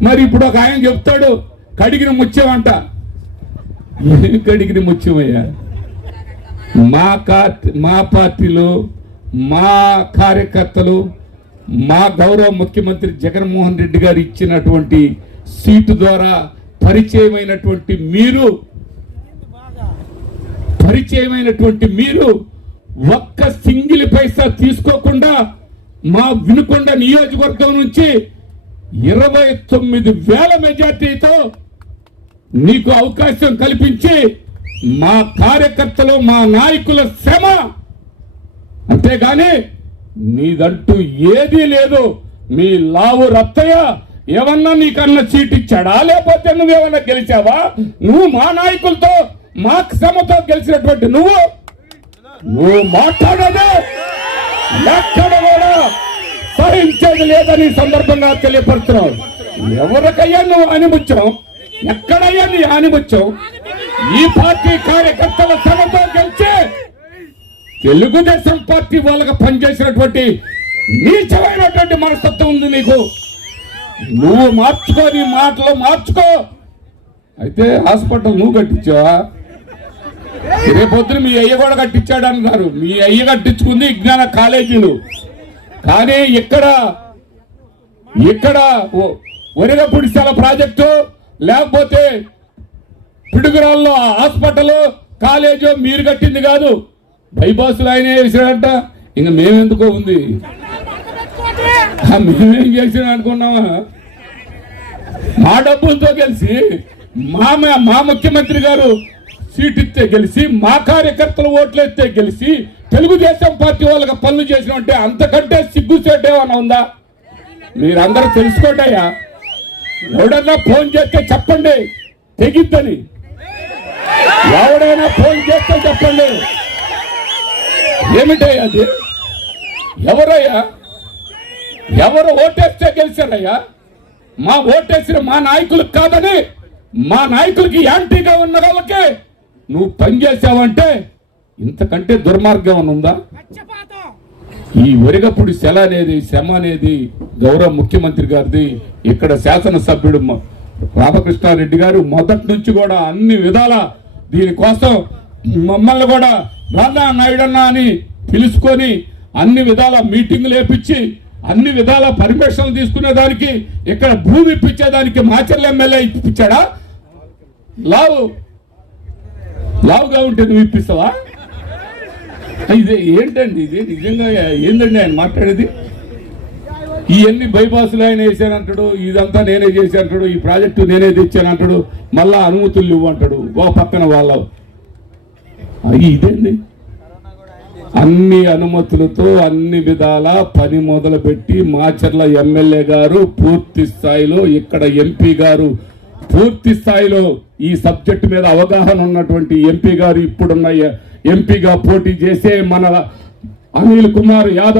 మరి ఇప్పుడు ఒక ఆయన చెప్తాడు కడిగిన ముత్యమంట. కడిగిన ముత్యమయ్యా. మా కా మా పార్టీలో మా కార్యకర్తలు మా గౌరవ ముఖ్యమంత్రి జగన్మోహన్ రెడ్డి గారు ఇచ్చినటువంటి సీటు ద్వారా పరిచయమైనటువంటి మీరు పరిచయమైనటువంటి మీరు ఒక్క సింగిల్ పైసా తీసుకోకుండా మా వినుకొండ నియోజకవర్గం నుంచి ఇరవై తొమ్మిది వేల మెజార్టీతో నీకు అవకాశం కల్పించి మా కార్యకర్తలు మా నాయకుల శ్రమ. అంతేగాని నీదంటూ ఏదీ లేదు. మీ లావు రత్తయ్య ఏమన్నా నీకన్నా సీట్ ఇచ్చాడా లేకపోతే నువ్వేమన్నా గెలిచావా? నువ్వు మా నాయకులతో మా శ్రమతో గెలిచినటువంటి నువ్వు. నువ్వు మాట్లాడదు. ఎక్కడ కూడా సహించేది లేదని సందర్భంగా తెలియపరుస్తున్నావు ఎవరికయ్యా నువ్వు ఆనిముత్యం? ఎక్కడయ్యా నీ ఆనిముత్యం? ఈ పార్టీ కార్యకర్తల సభతో గెలిచి తెలుగుదేశం పార్టీ వాళ్ళకి పనిచేసినటువంటి నీచమైనటువంటి మనస్తత్వం ఉంది నీకు. నువ్వు మార్చుకో నీ మాటలు మార్చుకో. అయితే హాస్పిటల్ నువ్వు కట్టించావా? రేపొద్దున మీ అయ్య కూడా కట్టించాడు అన్నారు. మీ అయ్య కట్టించుకుంది విజ్ఞాన కాలేజీలు. కానీ ఇక్కడ ఇక్కడ ఒరిగపుడిశాల ప్రాజెక్టు లేకపోతే పిడుగురాల్లో హాస్పిటల్ కాలేజు మీరు కట్టింది కాదు. బైపాసులు ఆయన వేసాడంట ఇంకా మేమెందుకో ఉంది. మేమేం చేసిన అనుకున్నామా? మా డబ్బులతో మా మ- మా ముఖ్యమంత్రి గారు సీట్ ఇస్తే గెలిచి మా కార్యకర్తలు ఓట్లు ఇస్తే గెలిచి తెలుగుదేశం పార్టీ వాళ్ళకి పనులు చేసిన అంతకంటే సిగ్గుసేట్ ఏమన్నా ఉందా? మీరందరూ తెలుసుకోండి అయ్యా. ఎవడన్నా ఫోన్ చేస్తే చెప్పండి తెగిద్దని. ఎవడైనా ఫోన్ చేస్తే చెప్పండి. ఏమిటయ్యా అది? ఎవరయ్యా? ఎవరు ఓటేస్తే గెలిచారయ్యా? మా ఓటేసిన మా నాయకులకు కాదని మా నాయకులకి యాంటీగా ఉన్న వాళ్ళకి నువ్వు పనిచేసావంటే ఇంతకంటే దుర్మార్గం ఉందా? ఈ ఒరిగప్పుడు శల అనేది శమ అనేది గౌరవ ముఖ్యమంత్రి గారిది. ఇక్కడ శాసనసభ్యుడు రామకృష్ణారెడ్డి గారు మొదటి నుంచి కూడా అన్ని విధాల దీనికోసం మమ్మల్ని కూడా రాధా నాయుడన్నా అని పిలుచుకొని అన్ని విధాల మీటింగులు వేపించి అన్ని విధాల పర్మిషన్లు తీసుకునే దానికి ఇక్కడ భూమి ఇప్పించేదానికి మాచర్ల ఎమ్మెల్యే ఇప్పించాడా? లావు. లావుగా ఉంటే నువ్వు ఇప్పిస్తావా? ఇది ఏంటండి ఇది నిజంగా ఏందండి ఆయన మాట్లాడేది? ఇవన్నీ బైపాసులు ఆయన వేసానంటాడు ఇదంతా నేనే చేశానంటాడు ఈ ప్రాజెక్టు నేనే తెచ్చానంటాడు మళ్ళా అనుమతులు ఇవ్వంటాడు ఓ పక్కన వాళ్ళ. అయ్యి ఇదేంది? అన్ని అనుమతులతో అన్ని విధాల పని మొదలుపెట్టి మాచర్ల ఎమ్మెల్యే గారు పూర్తి స్థాయిలో ఇక్కడ ఎంపీ గారు పూర్తి స్థాయిలో ఈ సబ్జెక్టు మీద అవగాహన ఉన్నటువంటి ఎంపీ గారు ఇప్పుడున్న ఎంపీగా పోటీ చేసే మన అనిల్ కుమార్ యాదవ్